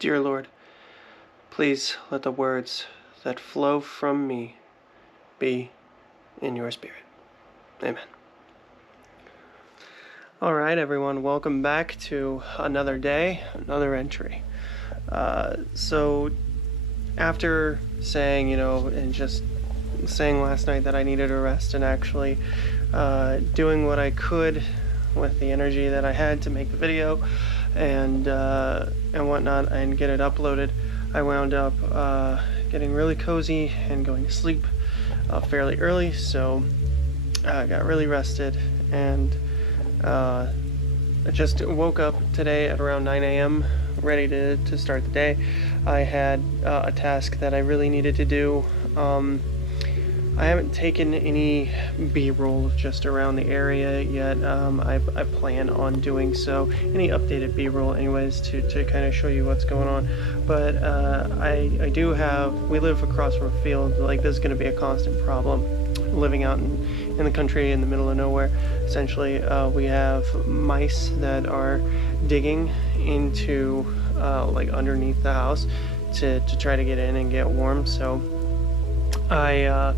Dear Lord, please let the words that flow from me be in your spirit. Amen. All right, everyone, welcome back to another day, another entry. So after saying, and just saying last night that I needed a rest and actually doing what I could with the energy that I had to make the video and whatnot and get it uploaded, I wound up getting really cozy and going to sleep fairly early, so I got really rested and I just woke up today at around 9 a.m. ready to start the day. I had a task that I really needed to do. I haven't taken any B-roll just around the area yet. I plan on doing so. Any updated B-roll anyways to kind of show you what's going on. But I do have, we live across from a field, like this is going to be a constant problem. Living out in the country in the middle of nowhere, essentially, we have mice that are digging into like underneath the house to try to get in and get warm. So I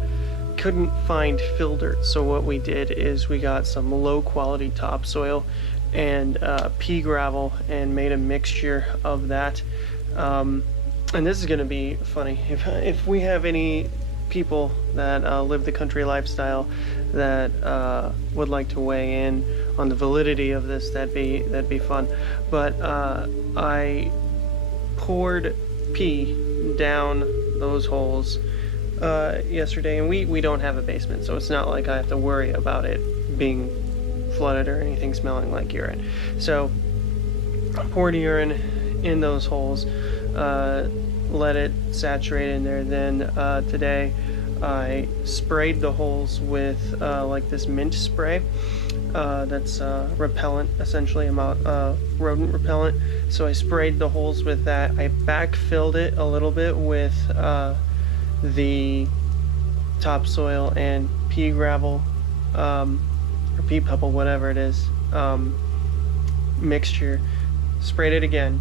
couldn't find fill dirt, so what we did is we got some low quality topsoil and pea gravel and made a mixture of that. And this is going to be funny if we have any people that live the country lifestyle that would like to weigh in on the validity of this. That'd be fun. But I poured pea down those holes yesterday, and we don't have a basement, so it's not like I have to worry about it being flooded or anything smelling like urine. So I poured urine in those holes, let it saturate in there. Then today I sprayed the holes with like this mint spray that's repellent, essentially, rodent repellent. So I sprayed the holes with that. I backfilled it a little bit with the topsoil and pea gravel or pea pebble, whatever it is, mixture, sprayed it again,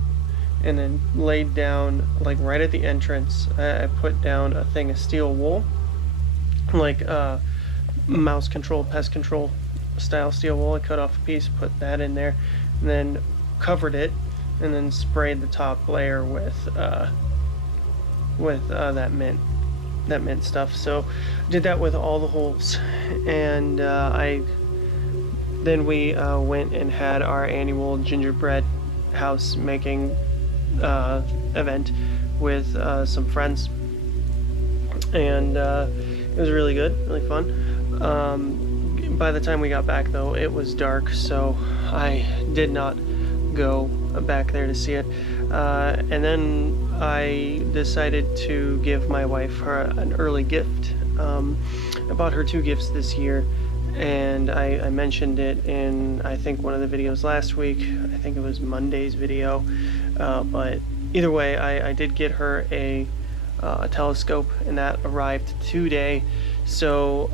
and then laid down, like right at the entrance, I put down a thing of steel wool, like mouse control, pest control style steel wool. I cut off a piece, put that in there, and then covered it, and then sprayed the top layer with that mint stuff. So did that with all the holes, and then we went and had our annual gingerbread house making event with some friends, and it was really good, really fun. By the time we got back, though, it was dark, so I did not go back there to see it. And then I decided to give my wife an early gift. I bought her 2 gifts this year, and I mentioned it in, I think, one of the videos last week. I think it was Monday's video. But either way, I did get her a telescope, and that arrived today. So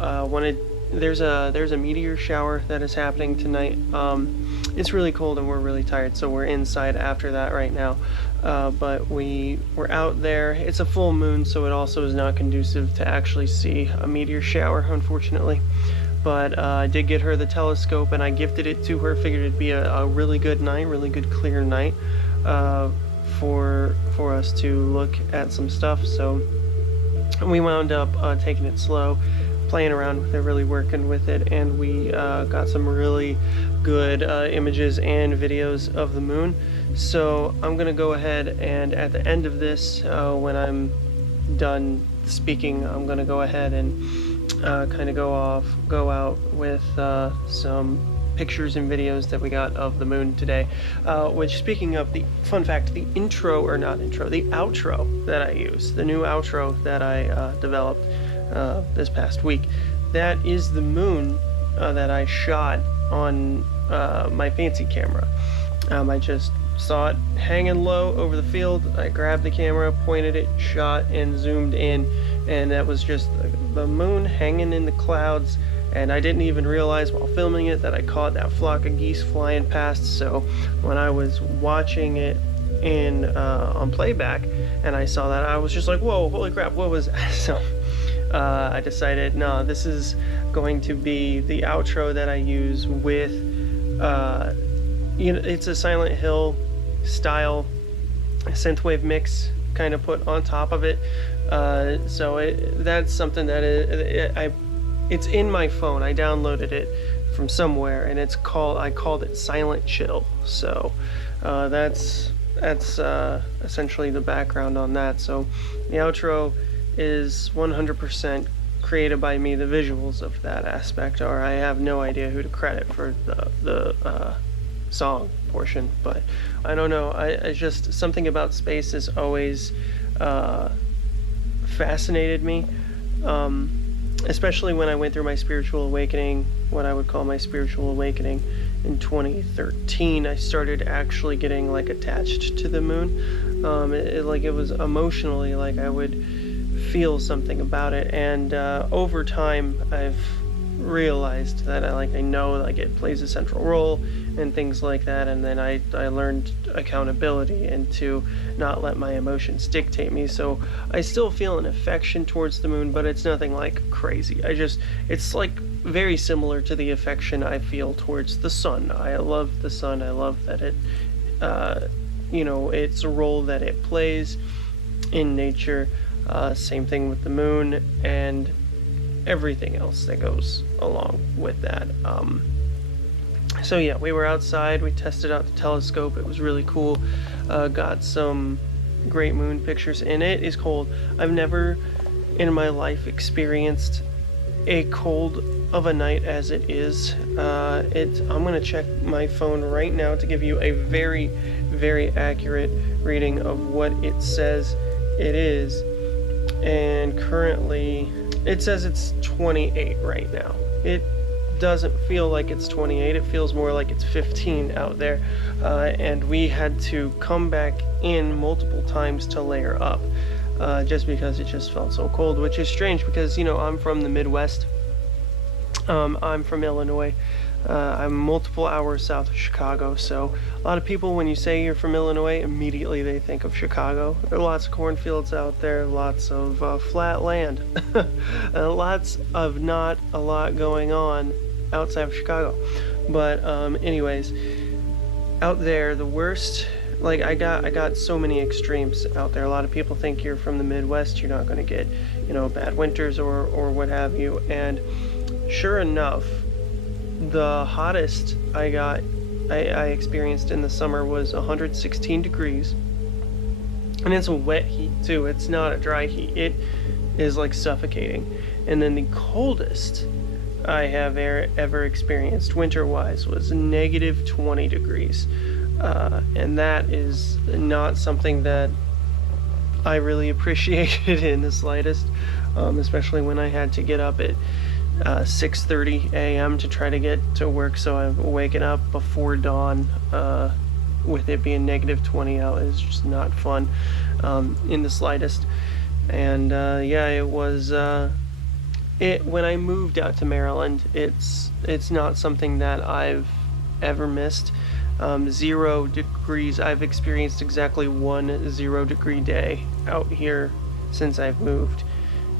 there's a meteor shower that is happening tonight. It's really cold and we're really tired, so we're inside after that right now. But we're out there. It's a full moon, so it also is not conducive to actually see a meteor shower, unfortunately. But I did get her the telescope, and I gifted it to her. Figured it'd be a really good night, really good clear night for us to look at some stuff. So we wound up taking it slow, playing around with it, really working with it, and we got some really good images and videos of the moon. So I'm gonna go ahead and at the end of this, when I'm done speaking, I'm gonna go ahead and kind of go out with some pictures and videos that we got of the moon today. Which, speaking of, the fun fact, the intro, or not intro, the outro that I use, the new outro that I developed this past week, that is the moon that I shot on my fancy camera. I just saw it hanging low over the field. I grabbed the camera, pointed it, shot, and zoomed in, and that was just the moon hanging in the clouds. And I didn't even realize while filming it that I caught that flock of geese flying past. So when I was watching it in on playback, and I saw that. I was just like, whoa, holy crap, what was that? So I decided, no, this is going to be the outro that I use with, it's a Silent Hill style synthwave mix kind of put on top of it. So that's something that it's in my phone. I downloaded it from somewhere, and I called it Silent Chill. So that's essentially the background on that. So the outro is 100% created by me. The visuals of that aspect are, I have no idea who to credit for the song portion, but I don't know. I just, something about space has always fascinated me, especially when I went through my spiritual awakening, what I would call my spiritual awakening in 2013. I started actually getting like attached to the moon. It was emotionally, like I would feel something about it, and over time I've realized that I know like it plays a central role and things like that, and then I learned accountability and to not let my emotions dictate me. So I still feel an affection towards the moon, but it's nothing like crazy. It's like very similar to the affection I feel towards the sun. I love the sun. I love that it it's a role that it plays in nature. Same thing with the moon and everything else that goes along with that. So yeah, we were outside, we tested out the telescope, it was really cool, got some great moon pictures, and it is cold. I've never in my life experienced a cold of a night as it is. I'm gonna check my phone right now to give you a very, very accurate reading of what it says it is, and currently it says it's 28 right now. It doesn't feel like it's 28, it feels more like it's 15 out there, and we had to come back in multiple times to layer up, just because it just felt so cold, which is strange because, I'm from the Midwest. I'm from Illinois. I'm multiple hours south of Chicago, so a lot of people, when you say you're from Illinois, immediately they think of Chicago. There are lots of cornfields out there, lots of flat land, lots of not a lot going on outside of Chicago. But anyways, out there, the worst, like I got so many extremes out there. A lot of people think you're from the Midwest, you're not going to get, bad winters or what have you, and sure enough, the hottest I experienced in the summer was 116 degrees, and it's a wet heat too. It's not a dry heat. It is like suffocating. And then the coldest I have ever experienced winter-wise was negative 20 degrees, and that is not something that I really appreciated in the slightest, especially when I had to get up at 6:30 a.m. to try to get to work, so I'm waking up before dawn, with it being negative 20 out is just not fun, in the slightest. And it was when I moved out to Maryland, it's not something that I've ever missed. 0 degrees. I've experienced exactly 1 0-degree day out here since I've moved,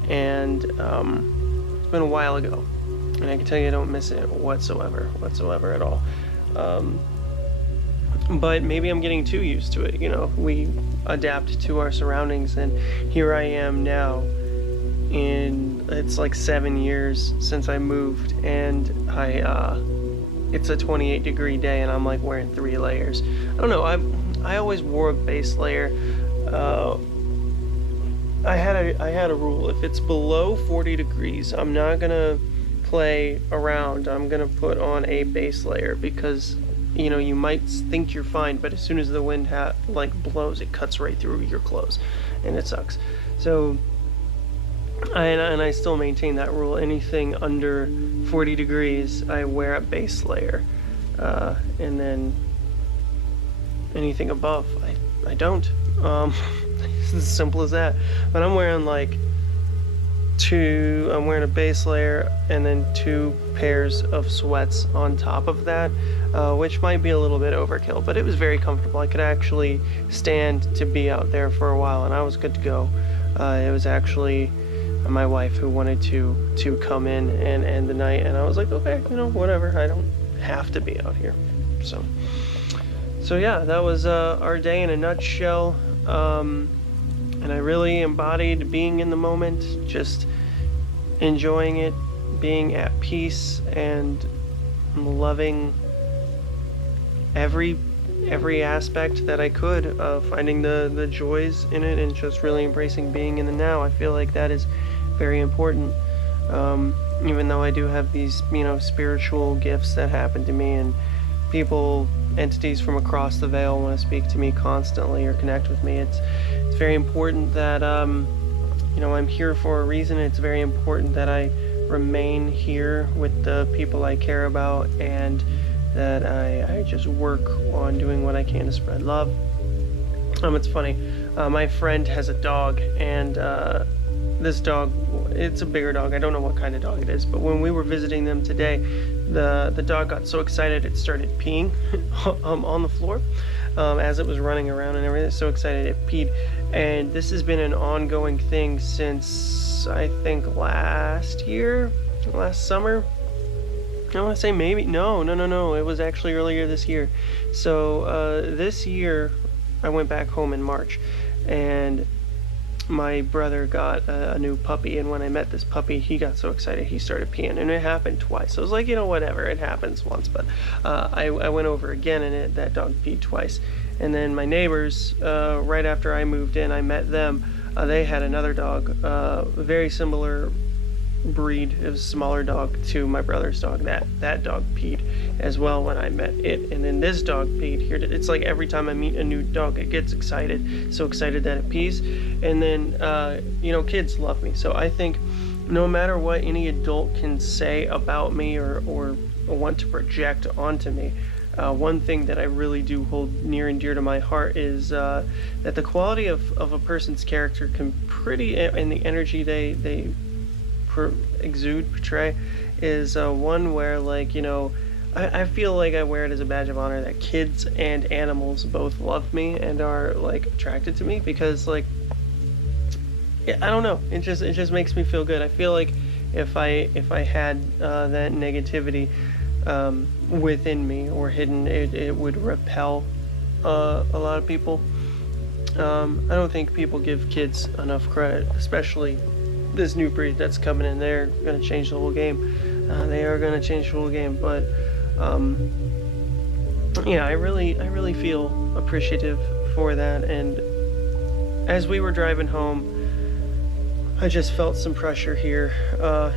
and it's been a while ago, and I can tell you I don't miss it whatsoever at all. But maybe I'm getting too used to it. We adapt to our surroundings, and here I am now. It's like 7 years since I moved, and it's a 28-degree day, and I'm like wearing 3 layers. I don't know. I always wore a base layer. I had a rule. If it's below 40 degrees, I'm not gonna play around. I'm gonna put on a base layer because you might think you're fine, but as soon as the wind blows, it cuts right through your clothes, and it sucks. So I still maintain that rule. Anything under 40 degrees, I wear a base layer, and then anything above, I don't. It's as simple as that. But I'm wearing I'm wearing a base layer and then 2 pairs of sweats on top of that. which might be a little bit overkill, but it was very comfortable. I could actually stand to be out there for a while, and I was good to go. It was actually my wife who wanted to come in and end the night, and I was like, okay, whatever. I don't have to be out here. So yeah, that was our day in a nutshell. And I really embodied being in the moment, just enjoying it, being at peace, and loving every aspect that I could of finding the joys in it, and just really embracing being in the now. I feel like that is very important. Even though I do have these, spiritual gifts that happen to me, and entities from across the veil want to speak to me constantly or connect with me, it's very important that I'm here for a reason. It's very important that I remain here with the people I care about, and that I just work on doing what I can to spread love. It's funny, my friend has a dog, and this dog, it's a bigger dog. I don't know what kind of dog it is, but when we were visiting them today, the dog got so excited it started peeing on the floor as it was running around and everything. So excited it peed. And this has been an ongoing thing since, I think, last summer. I want to say maybe, no, it was actually earlier this year. So this year I went back home in March, and my brother got a new puppy, and when I met this puppy, he got so excited he started peeing, and it happened twice. So I was like, whatever, it happens once. But I went over again, and that dog peed twice. And then my neighbors, right after I moved in, I met them. They had another dog, very similar breed. It was a smaller dog to my brother's dog. That dog peed as well when I met it, and then this dog peed here. It's like every time I meet a new dog, it gets excited, so excited that it pees. And then kids love me, so I think no matter what any adult can say about me or want to project onto me, one thing that I really do hold near and dear to my heart is that the quality of a person's character can and the energy they portray is one where, I feel like I wear it as a badge of honor that kids and animals both love me and are attracted to me, because I don't know, it just makes me feel good. I feel like if I had that negativity within me or hidden, it would repel a lot of people. I don't think people give kids enough credit, especially this new breed that's coming in. They're going to change the whole game. They are going to change the whole game. But I really feel appreciative for that. And as we were driving home, I just felt some pressure here. A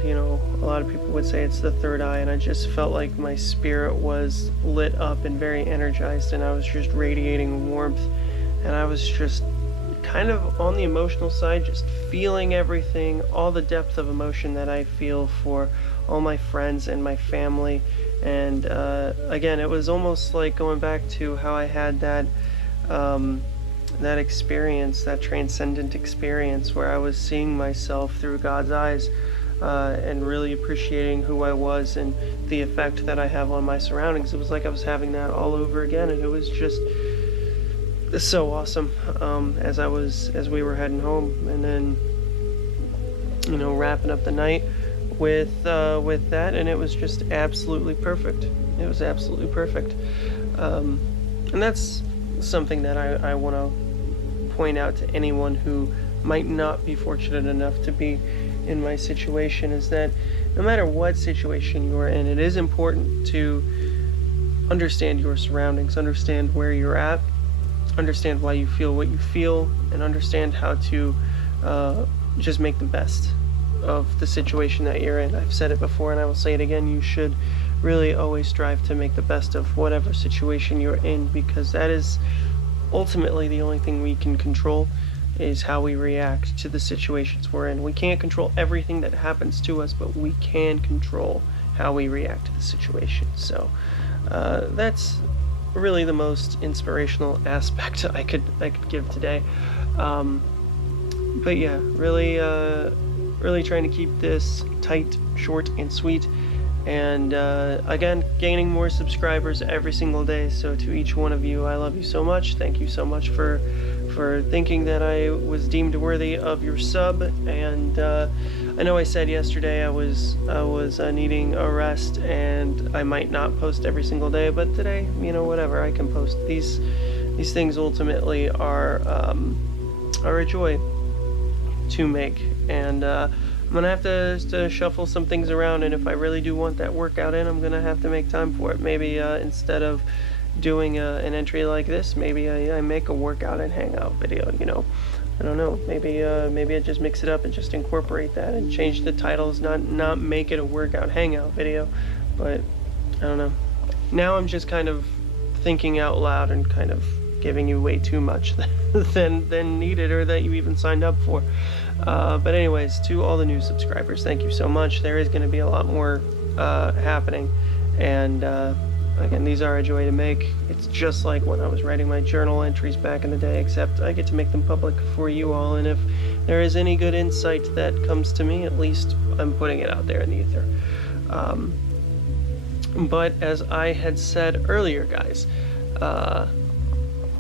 lot of people would say it's the third eye, and I just felt like my spirit was lit up and very energized, and I was just radiating warmth, and I was just kind of on the emotional side, just feeling everything, all the depth of emotion that I feel for all my friends and my family. And again, it was almost like going back to how I had that experience, that transcendent experience where I was seeing myself through God's eyes, and really appreciating who I was and the effect that I have on my surroundings. It was like I was having that all over again, and it was just so awesome as we were heading home, and then wrapping up the night with that, and it was just absolutely perfect. It was absolutely perfect, and that's something that I want to point out to anyone who might not be fortunate enough to be in my situation, is that no matter what situation you're in, it is important to understand your surroundings, understand where you're at, understand why you feel what you feel, and understand how to just make the best of the situation that you're in. I've said it before and I will say it again, you should really always strive to make the best of whatever situation you're in, because that is ultimately the only thing we can control, is how we react to the situations we're in. We can't control everything that happens to us, but we can control how we react to the situation. So that's really the most inspirational aspect I could give today. But yeah, really trying to keep this tight, short, and sweet. and again, gaining more subscribers every single day. So to each one of you, I love you so much. Thank you so much for thinking that I was deemed worthy of your sub. And I know I said yesterday I was needing a rest, and I might not post every single day, but today, whatever, I can post. These things ultimately are a joy to make, and I'm gonna have to shuffle some things around, and if I really do want that workout in, I'm gonna have to make time for it. Maybe instead of doing an entry like this, maybe I make a workout and hangout video. I don't know. Maybe I just mix it up and just incorporate that and change the titles, not make it a workout hangout video. But I don't know. Now I'm just kind of thinking out loud and kind of giving you way too much than needed, or that you even signed up for. But anyways, to all the new subscribers, thank you so much. There is going to be a lot more happening, and again, these are a joy to make. It's just like when I was writing my journal entries back in the day, except I get to make them public for you all, and if there is any good insight that comes to me, at least I'm putting it out there in the ether. But as I had said earlier, guys,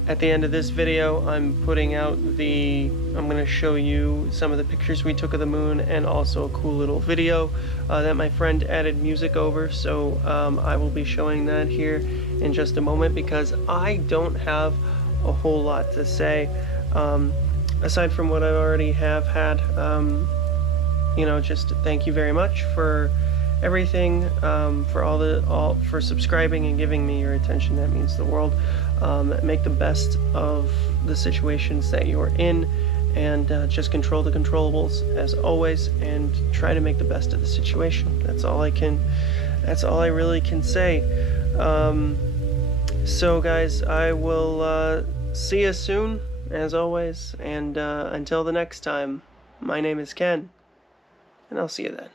at the end of this video, I'm going to show you some of the pictures we took of the moon, and also a cool little video that my friend added music over. So I will be showing that here in just a moment, because I don't have a whole lot to say, aside from what I already have had. Just thank you very much for everything, for subscribing and giving me your attention. That means the world. Make the best of the situations that you're in, and just control the controllables as always, and try to make the best of the situation. That's all I really can say. So guys, I will see you soon, as always, and until the next time, my name is Ken, and I'll see you then.